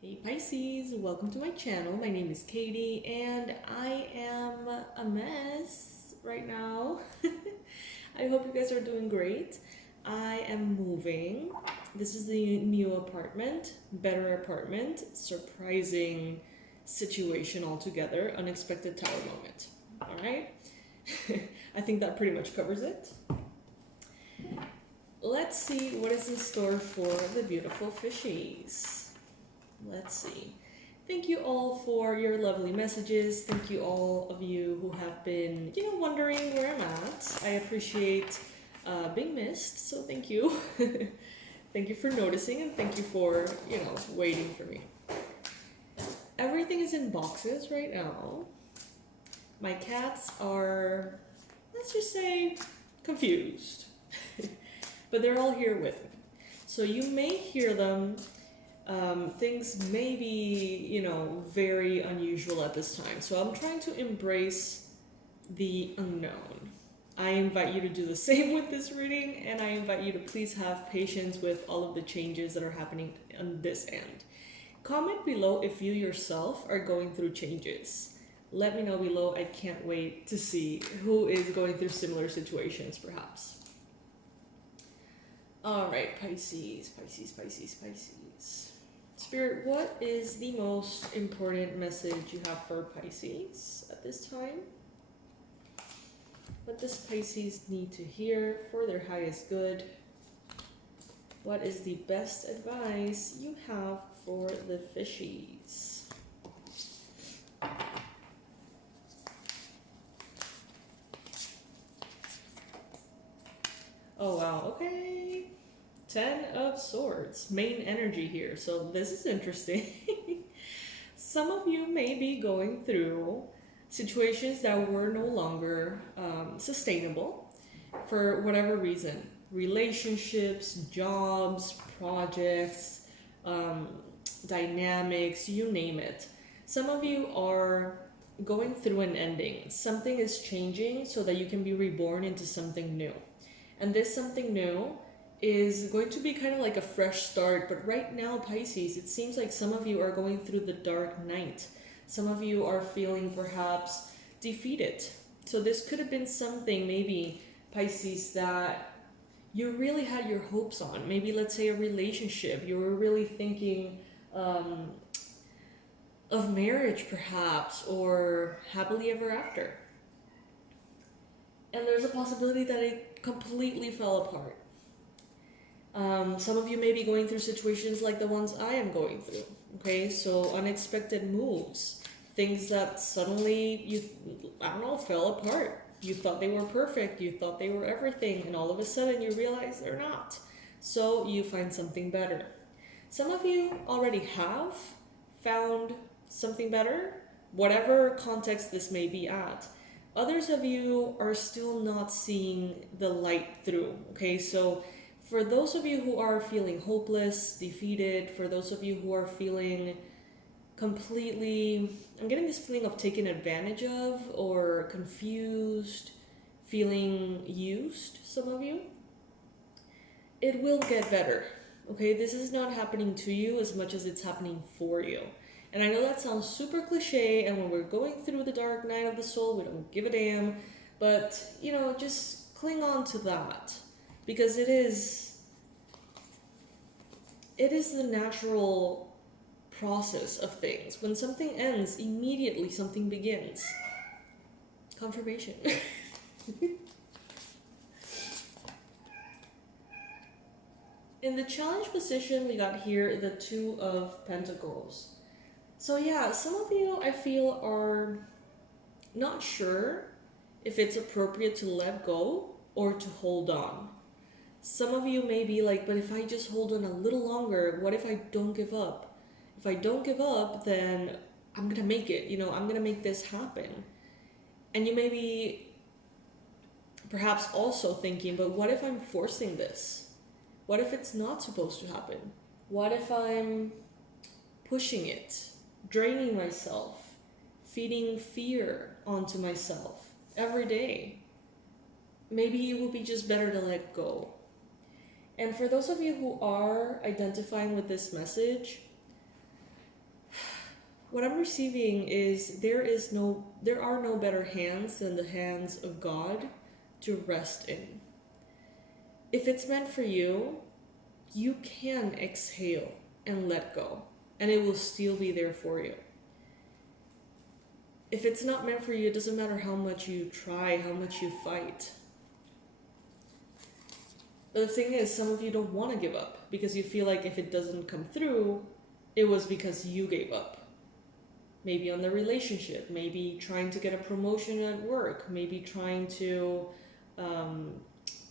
Hey Pisces, welcome to my channel. My name is Katie and I am a mess right now. I hope you guys are doing great. I am moving. This is the new apartment, better apartment, surprising situation altogether, unexpected tower moment. All right? I think that pretty much covers it. Let's see what is in store for the beautiful fishies. Let's see. Thank you all for your lovely messages. Thank you all of you who have been, wondering where I'm at. I appreciate being missed, so thank you. Thank you for noticing and thank you for, waiting for me. Everything is in boxes right now. My cats are, let's just say, confused. But they're all here with me. So you may hear them. Things may be, very unusual at this time. So I'm trying to embrace the unknown. I invite you to do the same with this reading, and I invite you to please have patience with all of the changes that are happening on this end. Comment below if you yourself are going through changes. Let me know below. I can't wait to see who is going through similar situations, perhaps. All right, Pisces. Spirit, what is the most important message you have for Pisces at this time? What does Pisces need to hear for their highest good? What is the best advice you have for the fishies? Oh wow, okay. 10 of Swords, main energy here, so this is interesting. Some of you may be going through situations that were no longer sustainable for whatever reason. Relationships, jobs, projects, dynamics, you name it. Some of you are going through an ending. Something is changing so that you can be reborn into something new. And this something new is going to be kind of like a fresh start. But right now, Pisces, it seems like some of you are going through the dark night. Some of you are feeling perhaps defeated. So this could have been something, maybe, Pisces, that you really had your hopes on. Maybe, let's say, a relationship. You were really thinking of marriage, perhaps, or happily ever after. And there's a possibility that it completely fell apart. Some of you may be going through situations like the ones I am going through. Okay, so unexpected moves, things that suddenly fell apart. You thought they were perfect, you thought they were everything, and all of a sudden you realize they're not. So you find something better. Some of you already have found something better, whatever context this may be at. Others of you are still not seeing the light through. Okay, so for those of you who are feeling hopeless, defeated, for those of you who are feeling completely, I'm getting this feeling of taken advantage of or confused, feeling used, some of you, it will get better. Okay, this is not happening to you as much as it's happening for you. And I know that sounds super cliche, and when we're going through the dark night of the soul, we don't give a damn, but, just cling on to that. Because it is the natural process of things. When something ends, immediately something begins. Confirmation. In the challenge position, we got here the Two of Pentacles. So yeah, some of you, I feel, are not sure if it's appropriate to let go or to hold on. Some of you may be like, but if I just hold on a little longer, what if I don't give up? If I don't give up, then I'm gonna make it, I'm gonna make this happen. And you may be perhaps also thinking, but what if I'm forcing this? What if it's not supposed to happen? What if I'm pushing it, draining myself, feeding fear onto myself every day? Maybe it will be just better to let go. And for those of you who are identifying with this message, What I'm receiving is there are no better hands than the hands of God to rest in. If it's meant for you, you can exhale and let go, and it will still be there for you. If it's not meant for you, it doesn't matter how much you try, how much you fight. But the thing is, some of you don't want to give up because you feel like if it doesn't come through, it was because you gave up. Maybe on the relationship, maybe trying to get a promotion at work, maybe trying to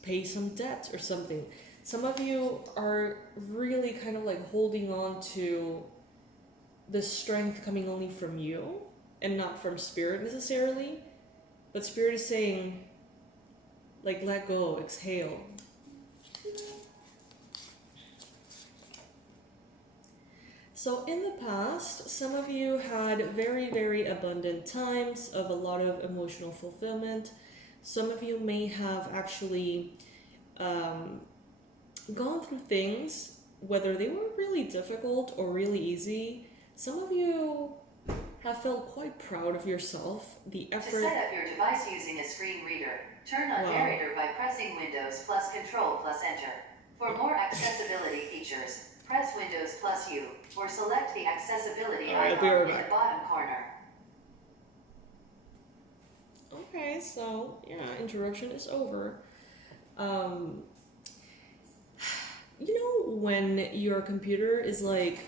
pay some debt or something. Some of you are really kind of like holding on to the strength coming only from you and not from spirit necessarily. But spirit is saying, like, let go, exhale. So in the past, some of you had very, very abundant times of a lot of emotional fulfillment. Some of you may have actually gone through things, whether they were really difficult or really easy. Some of you have felt quite proud of yourself, the effort. To set up your device using a screen reader, turn on narrator by pressing Windows plus Control plus Enter. For more accessibility features, press Windows plus U, or select the accessibility icon in the bottom corner. Okay, so yeah, introduction is over. You know when your computer is like,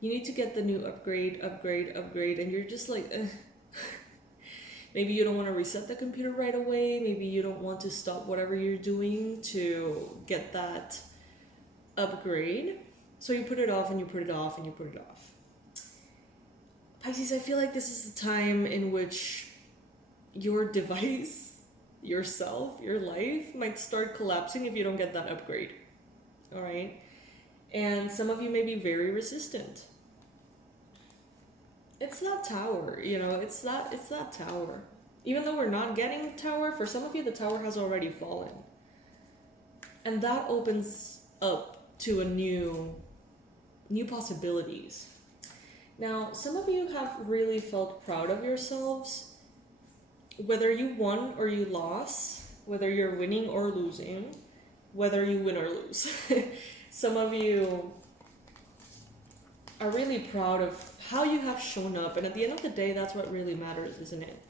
you need to get the new upgrade, and you're just like, maybe you don't want to reset the computer right away, maybe you don't want to stop whatever you're doing to get that upgrade. So you put it off and you put it off and you put it off. Pisces, I feel like this is the time in which your device, yourself, your life might start collapsing if you don't get that upgrade. All right? And some of you may be very resistant. It's that tower, it's that tower. Even though we're not getting the tower, for some of you the tower has already fallen. And that opens up to a new possibilities. Now, some of you have really felt proud of yourselves, whether you won or you lost, whether you're winning or losing, whether you win or lose. Some of you are really proud of how you have shown up, and at the end of the day, that's what really matters, isn't it?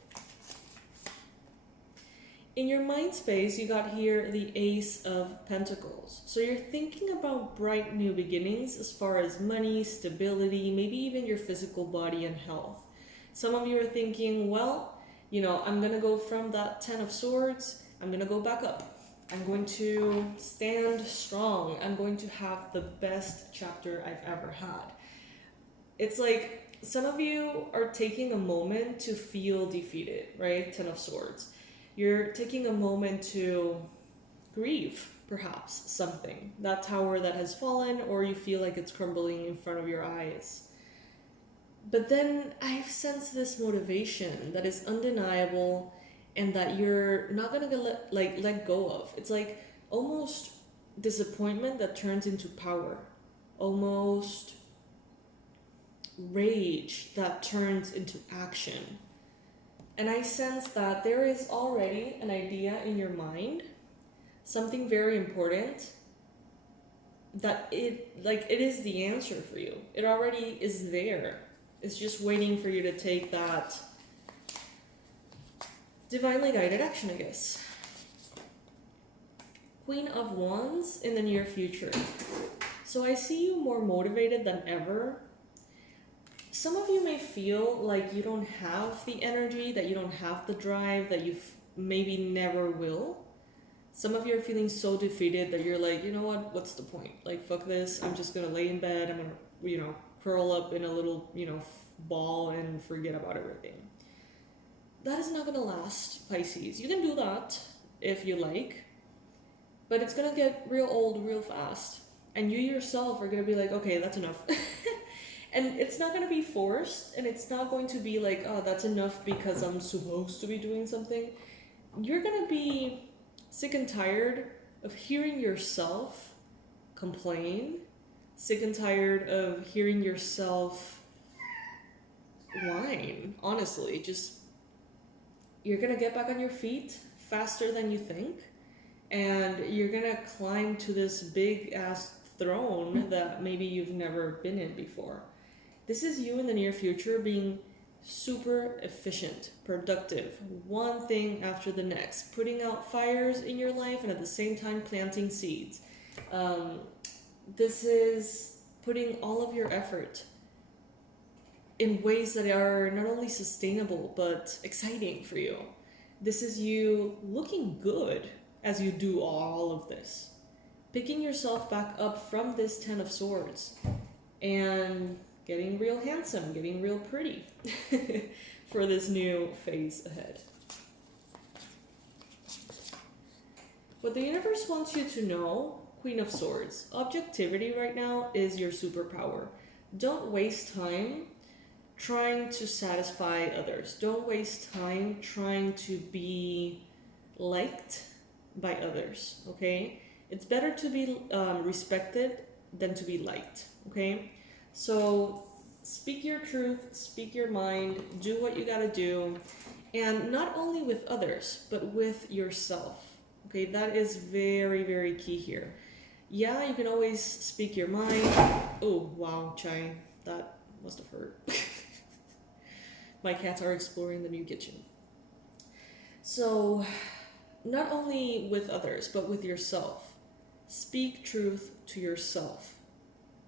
In your mind space, you got here the Ace of Pentacles. So you're thinking about bright new beginnings as far as money, stability, maybe even your physical body and health. Some of you are thinking, well, I'm going to go from that 10 of Swords, I'm going to go back up. I'm going to stand strong. I'm going to have the best chapter I've ever had. It's like some of you are taking a moment to feel defeated, right? 10 of Swords. You're taking a moment to grieve, perhaps, something. That tower that has fallen, or you feel like it's crumbling in front of your eyes. But then I've sensed this motivation that is undeniable and that you're not gonna let go of. It's like almost disappointment that turns into power. Almost rage that turns into action. And I sense that there is already an idea in your mind, something very important, that it is the answer for you. It already is there. It's just waiting for you to take that divinely guided action, I guess. Queen of Wands in the near future. So I see you more motivated than ever. Some of you may feel like you don't have the energy, that you don't have the drive, that you maybe never will. Some of you are feeling so defeated that you're like, you know what, what's the point? Like, fuck this, I'm just gonna lay in bed, I'm gonna, curl up in a little, ball and forget about everything. That is not gonna last, Pisces. You can do that if you like, but it's gonna get real old real fast. And you yourself are gonna be like, okay, that's enough. And it's not going to be forced, and it's not going to be like, oh, that's enough because I'm supposed to be doing something. You're going to be sick and tired of hearing yourself complain, sick and tired of hearing yourself wine, honestly. Just, you're gonna get back on your feet faster than you think, and you're gonna climb to this big ass throne that maybe you've never been in before. This is you in the near future being super efficient, productive, one thing after the next, putting out fires in your life and at the same time planting seeds. This is putting all of your effort in ways that are not only sustainable but exciting for you. This is you looking good as you do all of this, picking yourself back up from this Ten of Swords and getting real handsome, getting real pretty for this new phase ahead. What the universe wants you to know, Queen of Swords, objectivity right now is your superpower. Don't waste time trying to satisfy others. Don't waste time trying to be liked by others, okay? It's better to be respected than to be liked, okay? So speak your truth, speak your mind, do what you gotta do, and not only with others, but with yourself, okay? That is very, very key here. Yeah, you can always speak your mind. Oh, wow, Chai, that must have hurt. My cats are exploring the new kitchen. So, not only with others, but with yourself. Speak truth to yourself.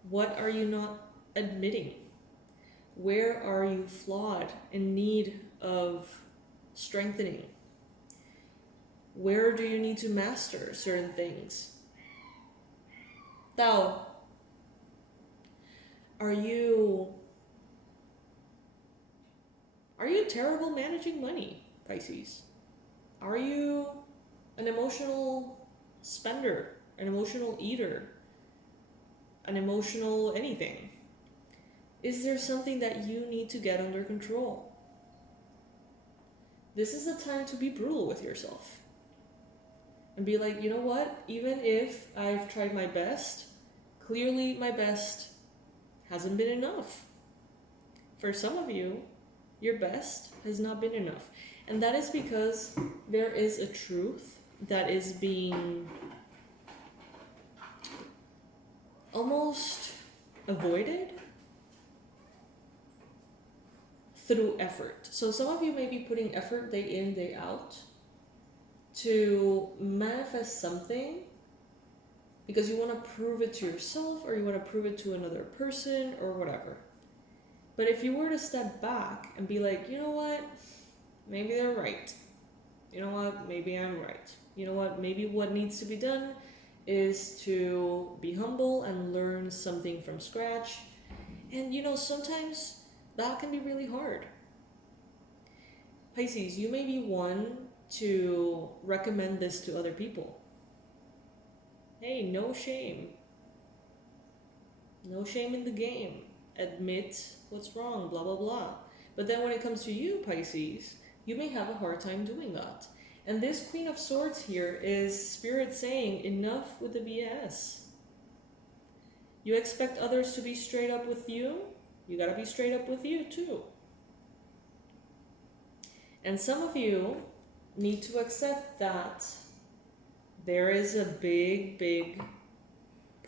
What are you not admitting? Where are you flawed, in need of strengthening? Where do you need to master certain things? Tao, are you terrible managing money, Pisces? Are you an emotional spender, an emotional eater, an emotional anything? Is there something that you need to get under control? This is the time to be brutal with yourself. And be like, you know what? Even if I've tried my best, clearly my best hasn't been enough. For some of you, your best has not been enough. And that is because there is a truth that is being almost avoided through effort. So some of you may be putting effort day in, day out to manifest something because you want to prove it to yourself or you want to prove it to another person or whatever. But if you were to step back and be like, you know what, maybe they're right. You know what, maybe I'm right. You know what, maybe what needs to be done is to be humble and learn something from scratch. And you know, sometimes that can be really hard. Pisces, you may be one to recommend this to other people. Hey, no shame. No shame in the game. Admit what's wrong, blah, blah, blah. But then when it comes to you, Pisces, you may have a hard time doing that. And this Queen of Swords here is Spirit saying, enough with the BS. You expect others to be straight up with you? You gotta be straight up with you too. And some of you need to accept that there is a big, big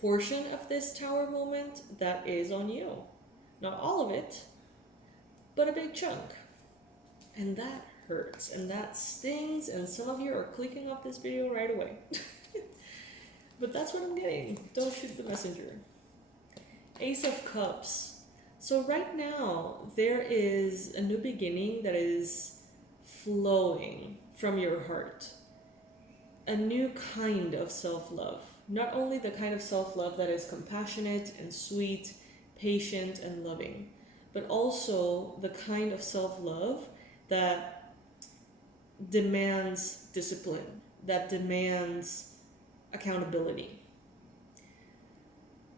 portion of this Tower moment that is on you. Not all of it, but a big chunk. And that hurts, and that stings, and some of you are clicking off this video right away. But that's what I'm getting. Don't shoot the messenger. Ace of Cups. So right now, there is a new beginning that is flowing from your heart. A new kind of self-love. Not only the kind of self-love that is compassionate and sweet, patient and loving, but also the kind of self-love that demands discipline, that demands accountability.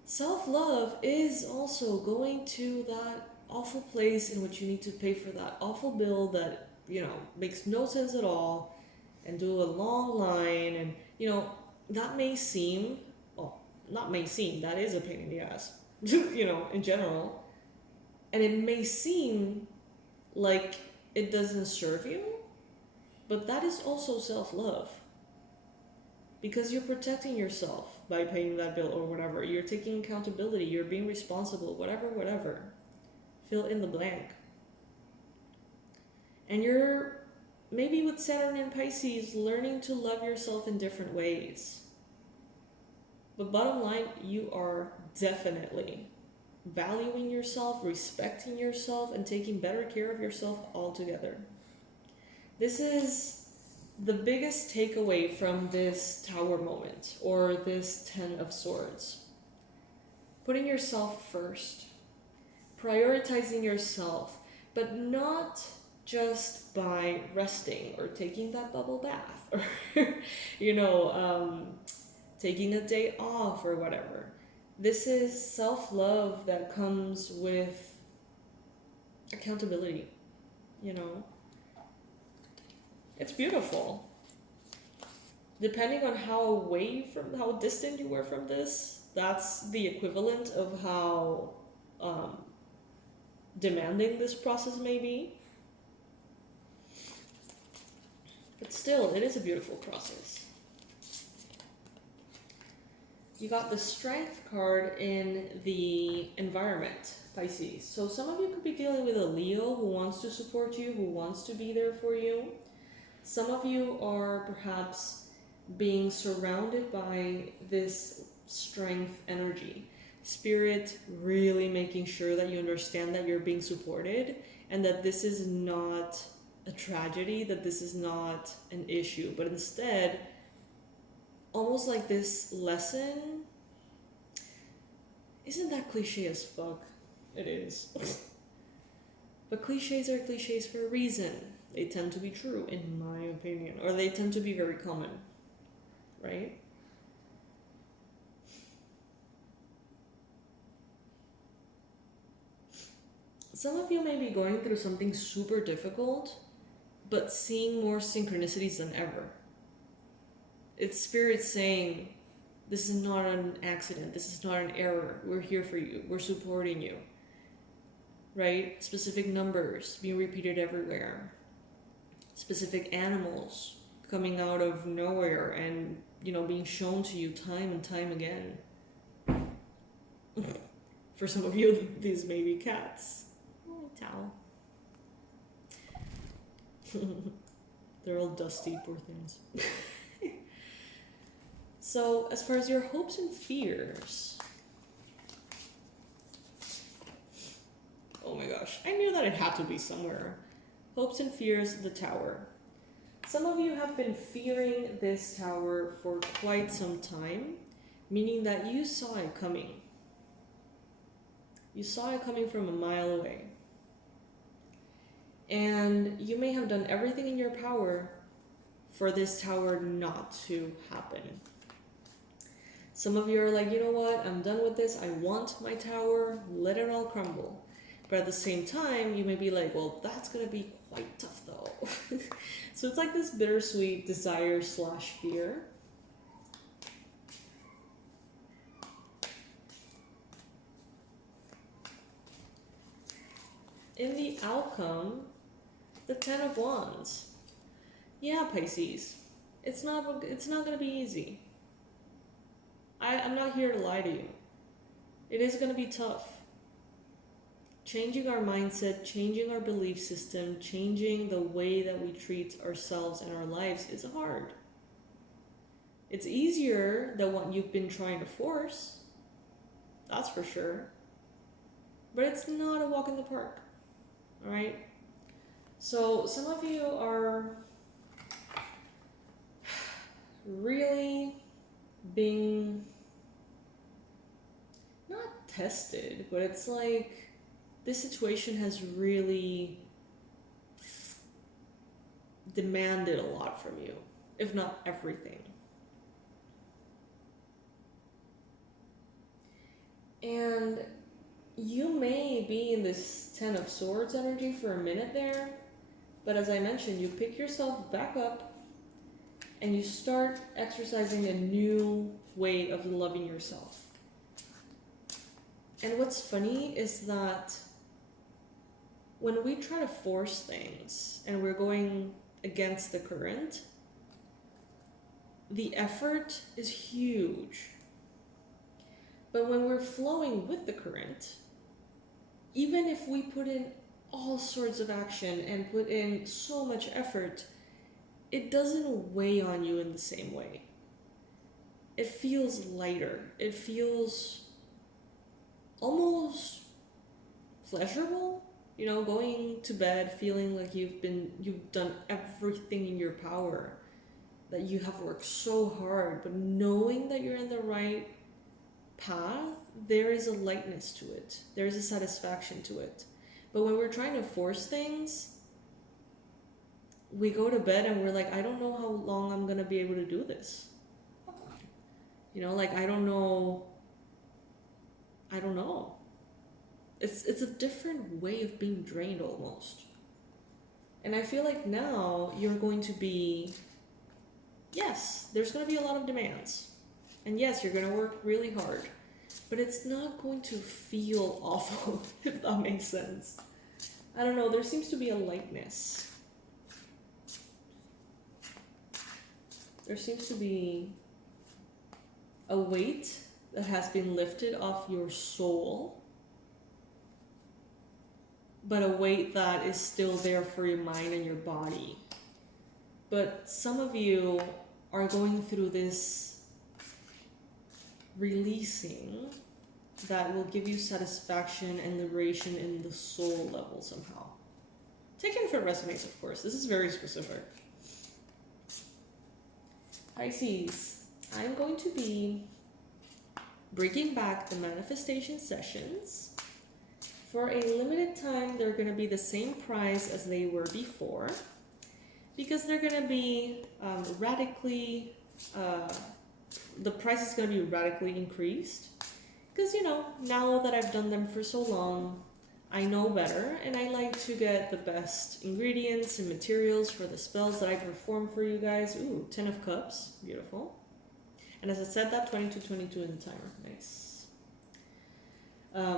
Self-love is also going to that awful place in which you need to pay for that awful bill that, you know, makes no sense at all, and do a long line, and, you know, that may seem, well, not may seem, that is a pain in the ass, you know, in general. And it may seem like it doesn't serve you, but that is also self-love. Because you're protecting yourself by paying that bill or whatever. You're taking accountability, you're being responsible, whatever. Fill in the blank. And you're, maybe with Saturn and Pisces, learning to love yourself in different ways. But bottom line, you are definitely valuing yourself, respecting yourself, and taking better care of yourself altogether. This is the biggest takeaway from this Tower moment, or this Ten of Swords. Putting yourself first. Prioritizing yourself, but not just by resting or taking that bubble bath or, taking a day off or whatever. This is self-love that comes with accountability, It's beautiful. Depending on how distant you were from this, that's the equivalent of how demanding this process may be. But still, it is a beautiful process. You got the Strength card in the environment, Pisces. So some of you could be dealing with a Leo who wants to support you, who wants to be there for you. Some of you are perhaps being surrounded by this strength energy. Spirit really making sure that you understand that you're being supported and that this is not a tragedy, that this is not an issue, but instead, almost like this lesson. Isn't that cliche as fuck? It is. But cliches are cliches for a reason. They tend to be true, in my opinion, or they tend to be very common, right? Some of you may be going through something super difficult, but seeing more synchronicities than ever. It's Spirit saying, this is not an accident, this is not an error, we're here for you, we're supporting you, right? Specific numbers being repeated everywhere. Specific animals coming out of nowhere and, being shown to you time and time again. For some of you, these may be cats. Oh, towel. They're all dusty, poor things. So, as far as your hopes and fears, oh my gosh, I knew that it had to be somewhere. Hopes and fears, the Tower. Some of you have been fearing this Tower for quite some time, meaning that you saw it coming. You saw it coming from a mile away. And you may have done everything in your power for this Tower not to happen. Some of you are like, you know what, I'm done with this, I want my Tower, let it all crumble. But at the same time, you may be like, well, that's going to be quite tough though. So it's like this bittersweet desire/fear. In the outcome, the Ten of Wands. Yeah, Pisces, it's not going to be easy. I'm not here to lie to you. It is going to be tough. Changing our mindset, changing our belief system, changing the way that we treat ourselves and our lives is hard. It's easier than what you've been trying to force. That's for sure. But it's not a walk in the park. Alright? So some of you are really being not tested, but it's like this situation has really demanded a lot from you, if not everything. And you may be in this Ten of Swords energy for a minute there, but as I mentioned, you pick yourself back up and you start exercising a new way of loving yourself. And what's funny is that when we try to force things and we're going against the current, the effort is huge. But when we're flowing with the current, even if we put in all sorts of action and put in so much effort, it doesn't weigh on you in the same way. It feels lighter. It feels almost pleasurable, you know, going to bed feeling like you've done everything in your power, that you have worked so hard, but knowing that you're in the right path, there is a lightness to it. There is a satisfaction to it. But when we're trying to force things, we go to bed and we're like, I don't know how long I'm gonna be able to do this. You know, like I don't know. It's a different way of being drained almost. And I feel like now you're going to be, yes, there's going to be a lot of demands. And yes, you're going to work really hard. But it's not going to feel awful, if that makes sense. I don't know, there seems to be a lightness. There seems to be a weight that has been lifted off your soul, but a weight that is still there for your mind and your body. But some of you are going through this releasing that will give you satisfaction and liberation in the soul level somehow. Take it if it resonates, of course. This is very specific. Pisces, I'm going to be bringing back the manifestation sessions. For a limited time, they're going to be the same price as they were before, because they're going to be radically, the price is going to be radically increased. Because, you know, now that I've done them for so long, I know better, and I like to get the best ingredients and materials for the spells that I perform for you guys. Ooh, 10 of Cups, beautiful. And as I said, that 22 in the timer, nice.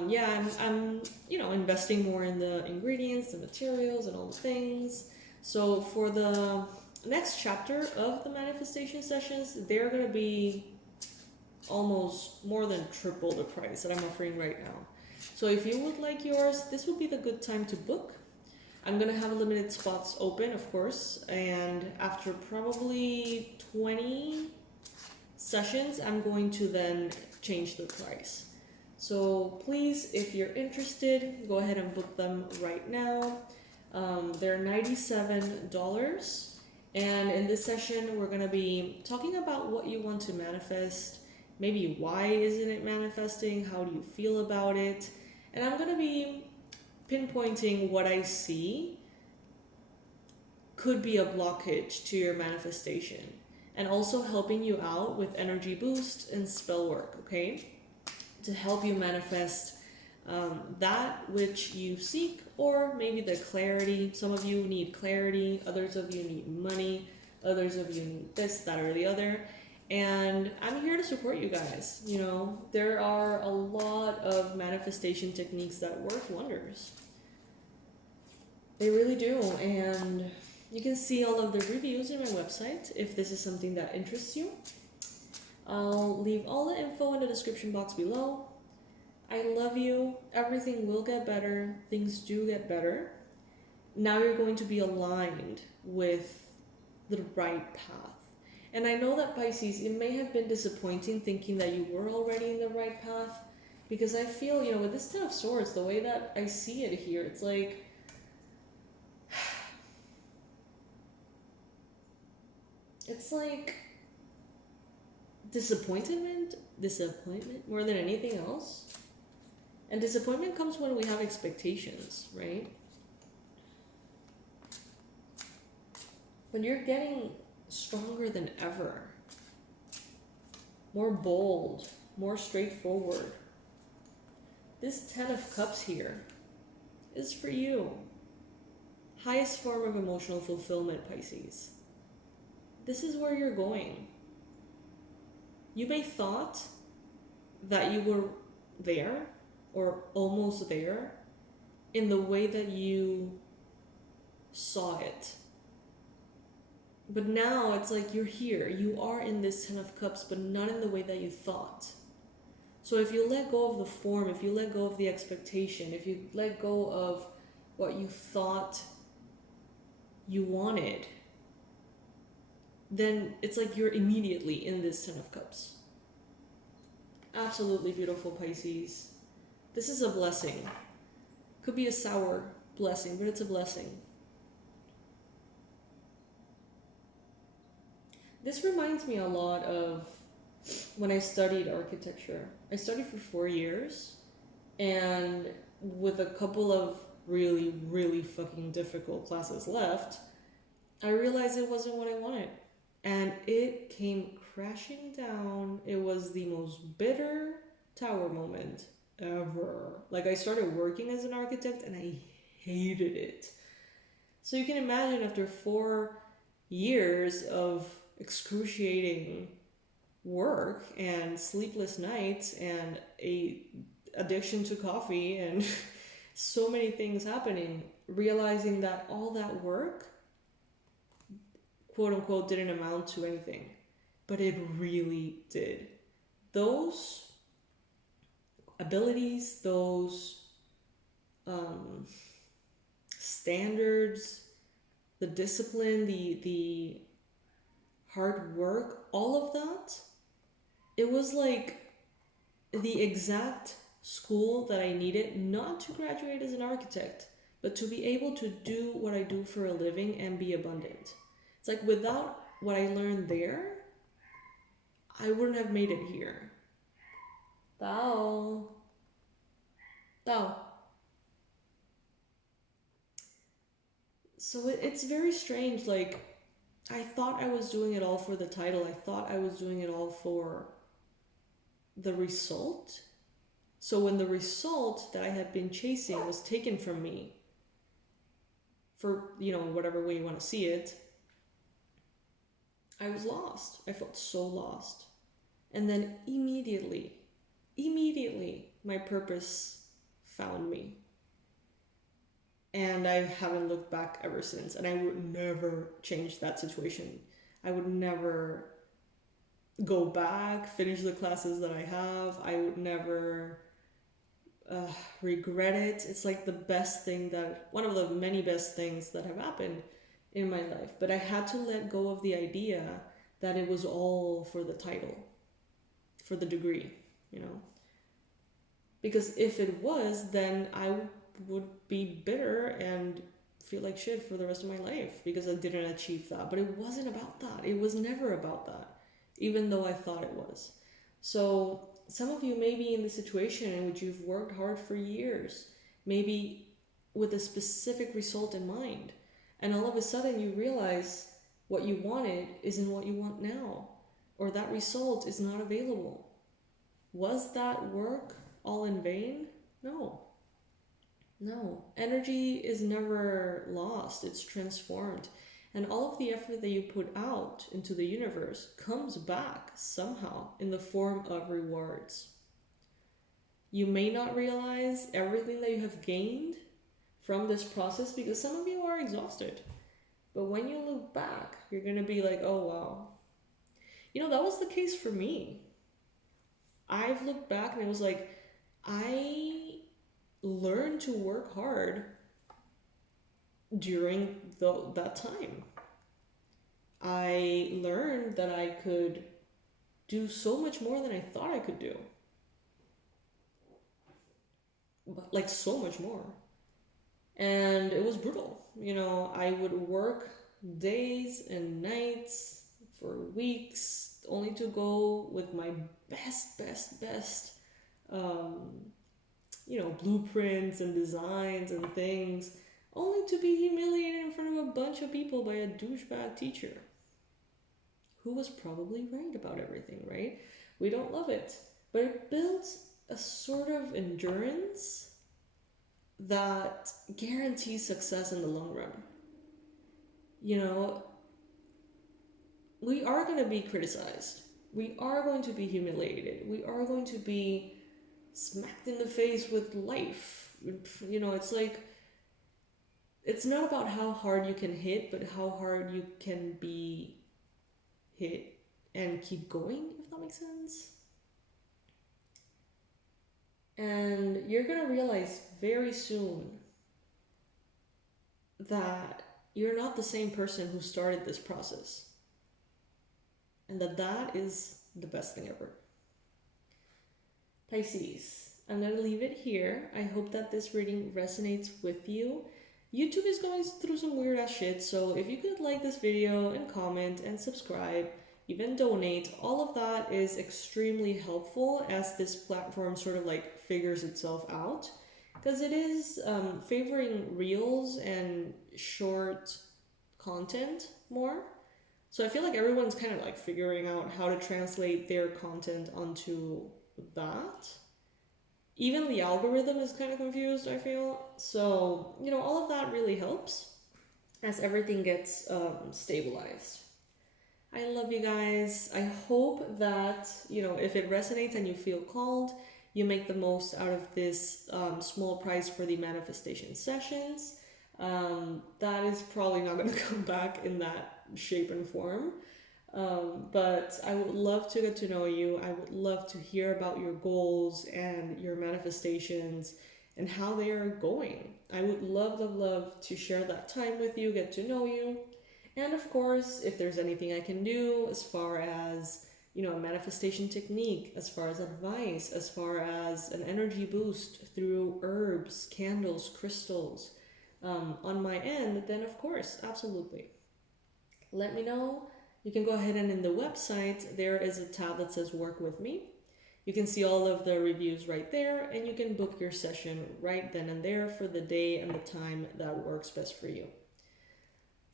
Yeah, I'm you know, investing more in the ingredients, the materials, and all the things. So for the next chapter of the manifestation sessions, they're gonna be almost more than triple the price that I'm offering right now. So if you would like yours, this would be the good time to book. I'm gonna have limited spots open, of course, and after probably 20 sessions, I'm going to then change the price. So please, if you're interested, go ahead and book them right now. They're $97, and in this session, we're gonna be talking about what you want to manifest, maybe why isn't it manifesting, how do you feel about it, and I'm gonna be pinpointing what I see could be a blockage to your manifestation, and also helping you out with energy boost and spell work, okay? To help you manifest that which you seek, or maybe the clarity. Some of you need clarity, others of you need money, others of you need this, that, or the other. And I'm here to support you guys. You know, there are a lot of manifestation techniques that work wonders. They really do. And you can see all of the reviews in my website if this is something that interests you. I'll leave all the info in the description box below. I love you. Everything will get better. Things do get better. Now you're going to be aligned with the right path. And I know that, Pisces, it may have been disappointing thinking that you were already in the right path, because I feel, you know, with this 10 of Swords, the way that I see it here, it's like, disappointment more than anything else. And disappointment comes when we have expectations, right? When you're getting stronger than ever, more bold, more straightforward. This 10 of Cups here is for you. Highest form of emotional fulfillment, Pisces. This is where you're going. You may thought that you were there or almost there, in the way that you saw it. But now it's like you're here. You are in this Ten of Cups, but not in the way that you thought. So if you let go of the form, if you let go of the expectation, if you let go of what you thought you wanted, then it's like you're immediately in this Ten of Cups. Absolutely beautiful, Pisces. This is a blessing. Could be a sour blessing, but it's a blessing. This reminds me a lot of when I studied architecture. I studied for 4 years, and with a couple of really, really fucking difficult classes left, I realized it wasn't what I wanted. And it came crashing down. It was the most bitter tower moment ever. Like, I started working as an architect and I hated it. So you can imagine, after 4 years of excruciating work and sleepless nights and a addiction to coffee and so many things happening, realizing that all that work, quote unquote, didn't amount to anything, but it really did. Those abilities, those standards, the discipline, the hard work, all of that, it was like the exact school that I needed, not to graduate as an architect, but to be able to do what I do for a living and be abundant. It's like, without what I learned there, I wouldn't have made it here. Tao. So it's very strange. Like, I thought I was doing it all for the title. I thought I was doing it all for the result. So when the result that I had been chasing was taken from me, for, whatever way you want to see it, I was lost. I felt so lost. And then immediately, my purpose found me. And I haven't looked back ever since. And I would never change that situation. I would never go back, finish the classes that I have. I would never regret it. It's like the best thing one of the many best things that have happened in my life. But I had to let go of the idea that it was all for the title, for the degree, Because if it was, then I would be bitter and feel like shit for the rest of my life because I didn't achieve that. But it wasn't about that. It was never about that, even though I thought it was. So some of you may be in the situation in which you've worked hard for years, maybe with a specific result in mind. And all of a sudden you realize what you wanted isn't what you want now, or that result is not available. Was that work all in vain? No. Energy is never lost, it's transformed. And all of the effort that you put out into the universe comes back somehow in the form of rewards. You may not realize everything that you have gained from this process because some of you are exhausted. But when you look back, you're going to be like, oh, wow. That was the case for me. I've looked back and it was like, I learned to work hard during that time. I learned that I could do so much more than I thought I could do. But like, so much more. And it was brutal. I would work days and nights for weeks only to go with my best blueprints and designs and things, only to be humiliated in front of a bunch of people by a douchebag teacher who was probably right about everything, right? We don't love it, but it builds a sort of endurance that guarantees success in the long run. We are going to be criticized. We are going to be humiliated. We are going to be smacked in the face with life you know, it's like, it's not about how hard you can hit, but how hard you can be hit and keep going, if that makes sense. And you're gonna realize very soon that you're not the same person who started this process. And that is the best thing ever. Pisces, I'm gonna leave it here. I hope that this reading resonates with you. YouTube is going through some weird ass shit, so if you could like this video and comment and subscribe, even donate, all of that is extremely helpful as this platform sort of like figures itself out. Because it is favoring reels and short content more. So I feel like everyone's kind of like figuring out how to translate their content onto that. Even the algorithm is kind of confused, I feel. So, you know, all of that really helps as everything gets stabilized. I love you guys. I hope that, you know, if it resonates and you feel called, you make the most out of this small price for the manifestation sessions. That is probably not going to come back in that shape and form. But I would love to get to know you. I would love to hear about your goals and your manifestations and how they are going. I would love to share that time with you, get to know you. And of course, if there's anything I can do as far as, you know, a manifestation technique, as far as advice, as far as an energy boost through herbs, candles, crystals, on my end, then of course, absolutely. Let me know. You can go ahead and in the website, there is a tab that says work with me. You can see all of the reviews right there, and you can book your session right then and there for the day and the time that works best for you.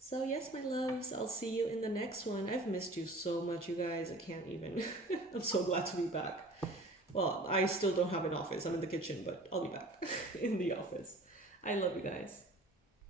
So yes, my loves, I'll see you in the next one. I've missed you so much, you guys. I can't even. I'm so glad to be back. Well, I still don't have an office. I'm in the kitchen, but I'll be back in the office. I love you guys.